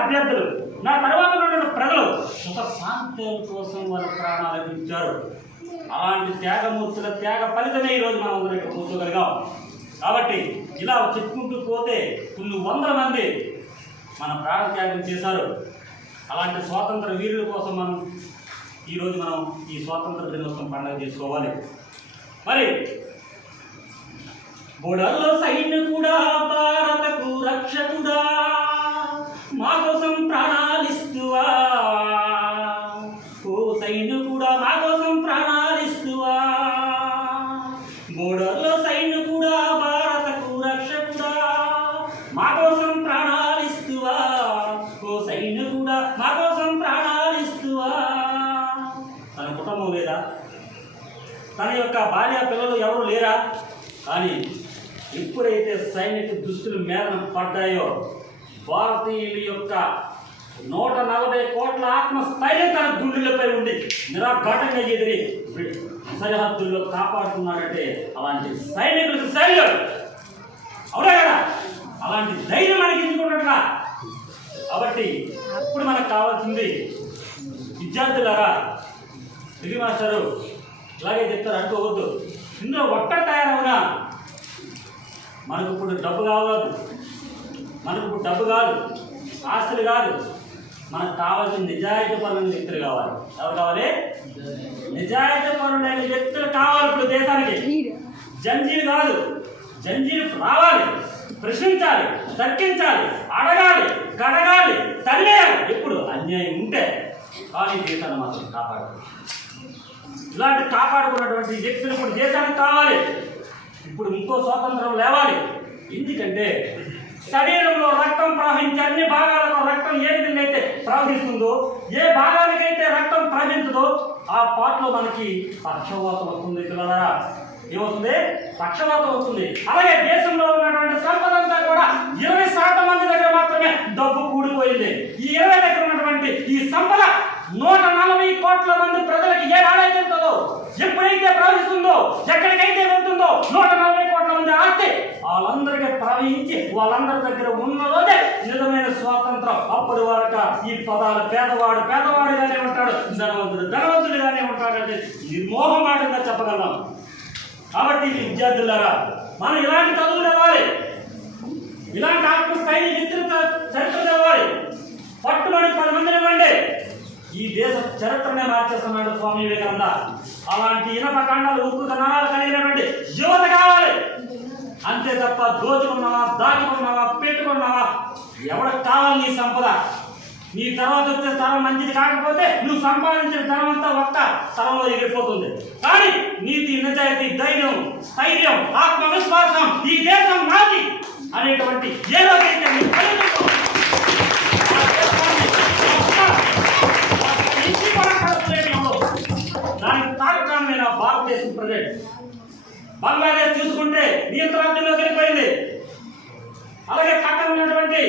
అభ్యర్థులు, నా తర్వాత ఉన్నటువంటి ప్రజలు ఒక శాంతి కోసం వారి ప్రాణాలు అర్పించారు. అలాంటి త్యాగమూర్తుల త్యాగ ఫలితమే ఈరోజు మనం అందరం ఇక్కడ కూర్చోగలిగాం. కాబట్టి ఇలా చెప్పుకుంటూ పోతే కొన్ని వందల మంది మన ప్రాణత్యాగం చేశారు. అలాంటి స్వాతంత్ర వీరుల కోసం ఈరోజు మనం ఈ స్వాతంత్ర దినోత్సవం పండుగ చేసుకోవాలి. మరి బోర్డర్లో సైనికుడా, భారతకు రక్షకుడా, మా కోసం ప్రాణాలిస్తువా, ఓ సైనికుడా మా కోసం ప్రాణాలిస్తువా, బోర్డర్లో సైనికుడా, భారతకు రక్షకుడా, మా కోసం ప్రాణాలిస్తువా, ఓ సైనికుడా మా కోసం ప్రాణాలిస్తువా. తన కుటుంబం లేదా, తన యొక్క భార్య పిల్లలు ఎవరు లేరా? కానీ ఎప్పుడైతే సైనిక దుస్తులు మేరన పడ్డాయో భారతీయుల యొక్క 140 కోట్ల ఆత్మస్థైర్యం తన గుండెలపై ఉండి నిరాఘాటంగా ఎదిరి సరిహద్దుల్లో కాపాడుతున్నాడంటే అలాంటి సైనికులకు సైన్యం అవునా కదా? అలాంటి ధైర్యం మనకి ఎందుకున్నట్టుగా. కాబట్టి ఇప్పుడు మనకు కావాల్సింది విద్యార్థులారా, డిగ్రీ మాస్టరు ఇలాగే చెప్తారు అనుకోవద్దు. ఇందులో ఒక్క తయారవునా మనకు ఇప్పుడు డబ్బు కావాలి, మనకు ఇప్పుడు డబ్బు కాదు, ఆస్తులు కాదు, మనకు కావాల్సిన నిజాయితీ పరులైన వ్యక్తులు కావాలి. ఎవరు కావాలి? నిజాయితీ పరులైన వ్యక్తులు కావాలి ఇప్పుడు దేశానికి. జంజీలు కాదు, జంజీలు రావాలి, ప్రశ్నించాలి, తర్కించాలి, అడగాలి, కడగాలి, తల్లేయాలి. ఎప్పుడు అన్యాయం ఉంటే కానీ దేశాన్ని మాత్రం కాపాడాలి. ఇలాంటి కాపాడుకున్నటువంటి వ్యక్తులు ఇప్పుడు దేశానికి కావాలి. ఇప్పుడు ఇంకో స్వాతంత్రం లేవాలి. ఎందుకంటే శరీరంలో రక్తం ప్రవహించే అన్ని భాగాలకు రక్తం ఏ విధంగా అయితే ప్రవహిస్తుందో, ఏ భాగానికైతే రక్తం ప్రవహించదో ఆ పాటలో మనకి పక్షవాతం వస్తుంది. పిల్లలారా, ఏమవుతుంది? పక్షవాతం వస్తుంది. అలాగే దేశంలో ఉన్నటువంటి సంపద అంతా కూడా 20% మంది దగ్గర మాత్రమే డబ్బు కూడిపోయింది. ఈ 20 దగ్గర ఉన్నటువంటి ఈ సంపద 140 కోట్ల మంది ప్రజలకు ఏ నాడైతే ఎప్పుడైతే ప్రవహిస్తుందో, ఎక్కడికైతే వెళ్తుందో 140 కోట్ల మంది ఆస్తి వాళ్ళందరికీ ప్రవహించి వాళ్ళందరి దగ్గర ఉన్న రోజే నిజమైన స్వాతంత్రం. అప్పుడు వాళ్ళక ఈ పదాలు పేదవాడు పేదవాడుగానే ఉంటాడు, ధనవంతుడు ధనవంతుడిగానే ఉంటాడంటే నిర్మోహమాటంగా చెప్పగలం. కాబట్టి విద్యార్థులారా, మనం ఇలాంటి చదువులు చదవాలి, ఇలాంటి ఆత్మస్థైర్య చరిత్ర చదవాలి. పట్టుబడి 10 మందిని ఇవ్వండి, ఈ దేశ చరిత్రనే మార్చేస్తున్నాడు స్వామి వివేకానంద. అలాంటి ఇనప కండాలు ఉక్కు నరాలు కలిగినటువంటి యువత కావాలి. అంతే తప్ప దోచుకున్నావా, దాచుకున్నావా, పెట్టుకున్నావా, ఎవరికి కావాలి నీ సంపద? నీ తర్వాత వచ్చే తరం మంచిది కాకపోతే నువ్వు సంపాదించిన తరం అంతా ఒక్క తరంలో ఎగిరిపోతుంది. కానీ నీతి, నిజాయితీ, ధైర్యం, స్థైర్యం, ఆత్మవిశ్వాసం, ఈ దేశం నాది అనేటువంటి ఏ రోజైతే దానికి తార్కాణమైన భారతదేశం ప్రజెంట్. బంగ్లాదేశ్ చూసుకుంటే నియంత్రణలోకి వెళ్ళిపోయింది. అలాగే పక్కన ఉన్నటువంటి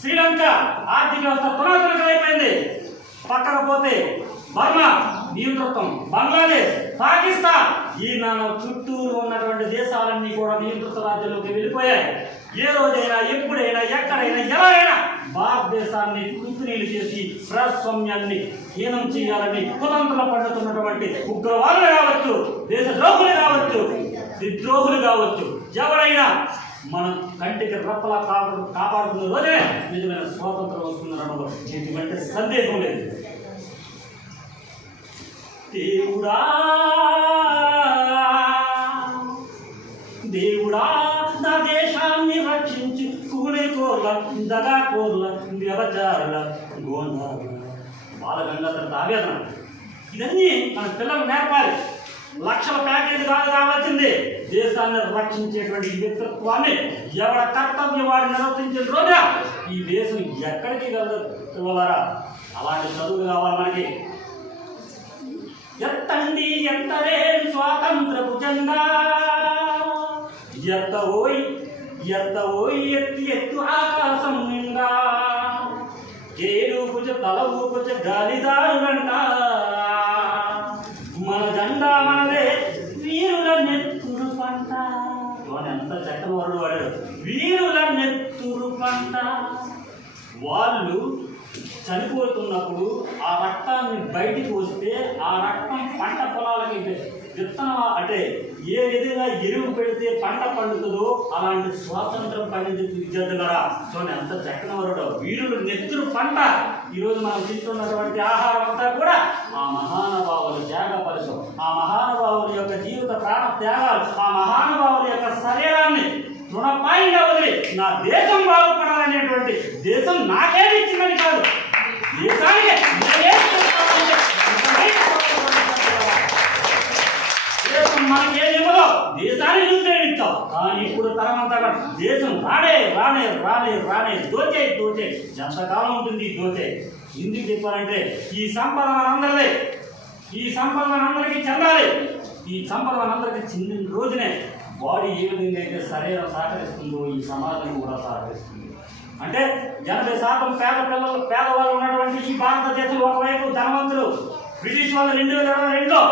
శ్రీలంక ఆర్థిక వ్యవస్థ పునాదులకైపోయింది. పక్కన పోతే బర్మా నియంతృత్వం, బంగ్లాదేశ్, పాకిస్తాన్, ఈ చుట్టూ ఉన్నటువంటి దేశాలన్నీ కూడా నియంత్రిత రాజ్యంలోకి వెళ్ళిపోయాయి. ఏ రోజైనా, ఎప్పుడైనా, ఎక్కడైనా, ఎలాగైనా భారతదేశాన్ని కుంతునీలు చేసి ప్రజాస్వామ్యాన్ని హీనం చేయాలని కుతంత్రం పడుతున్నటువంటి ఉగ్రవాదులు కావచ్చు, దేశ ద్రోహులు కావచ్చు, విద్రోహులు కావచ్చు, ఎవరైనా మన కంటికి రెప్పలా కాపాడుకున్న రోజే నిజమైన స్వాతంత్రం వస్తుందనడంలో ఎటువంటి సందేహం లేదు. దేవుడా దేవుడా నా దేశాన్ని రక్షించి కూనేకోర్ల, దగాకోర్ల, వ్యవచారుల, గోండారుల, బాలగంగాధర ఆవేదన ఇవన్నీ మన పిల్లలు నేర్పాలి. లక్షల ప్యాకేజీ కాదు కావాల్సింది, దేశాన్ని రక్షించేటువంటి వ్యక్తిత్వాన్ని ఎవడ కర్తవ్యం వాడిని నిర్వర్తించిన రోజున ఈ దేశం ఎక్కడికి వెళ్ళరా. అలాంటి చదువులు కావాలి మనకి. ఎత్తండి ఎంతరే స్వాతంత్రపు జెండా, ఎత్తవోయ్ ఎత్తవోయ్ ఎత్తి ఎత్తు ఆకాశం నిండా, కేడు కుజ తల ఊపుజ గాలిదారులంట, మన జెండా మనదే వీరుల నెత్తురు పంట. ఎంత చక్కని వరుడు వాడాడు, వీరుల నెత్తురు పంట. వాళ్ళు చనిపోతున్నప్పుడు ఆ రక్తాన్ని బయటికి వస్తే ఆ రక్తం పంట పొలాలకి విత్తనం అంటే ఏ విధంగా ఎరువు పెడితే పంట పండుతుందో అలాంటి స్వాతంత్రం పండించే విద్యార్థులరా చూడండి ఎంత చక్కని వరడు వీరులు నెత్తురు పంట. ఈరోజు మనం తింటున్నటువంటి ఆహారం అంతా కూడా ఆ మహానుభావులు త్యాగపరచు, ఆ మహానుభావుల యొక్క జీవిత ప్రాణ త్యాగాలు, ఆ మహానుభావుల యొక్క శరీరాన్ని రుణపాయిగా వదిలి నా దేశం బాగుపడాలనేటువంటి దేశం నాకేమి ఇచ్చిందని కాదు, దేశానికి దేశం మనకేమివ్వదో దేశాన్ని నువ్వు ఇస్తావు. కానీ ఇప్పుడు తరమంతా దేశం రానే రానే రానే రానే దోచే దోచే ఎంతకాలం ఉంటుంది దోచే. ఎందుకు చెప్పారంటే ఈ సంపద మనందరిదే, ఈ సంపద మనందరికీ చెందాలి. ఈ సంపద మనందరికీ చెందిన రోజునే బాడీ ఏ విధంగా అయితే శరీరం సహకరిస్తుందో ఈ సమాజం కూడా సహకరిస్తుంది. అంటే 80% పేదవాళ్ళు ఉన్నటువంటి ఈ భారతదేశంలో ఒకవైపు ధనవంతులు బ్రిటిష్ వాళ్ళు 2022లో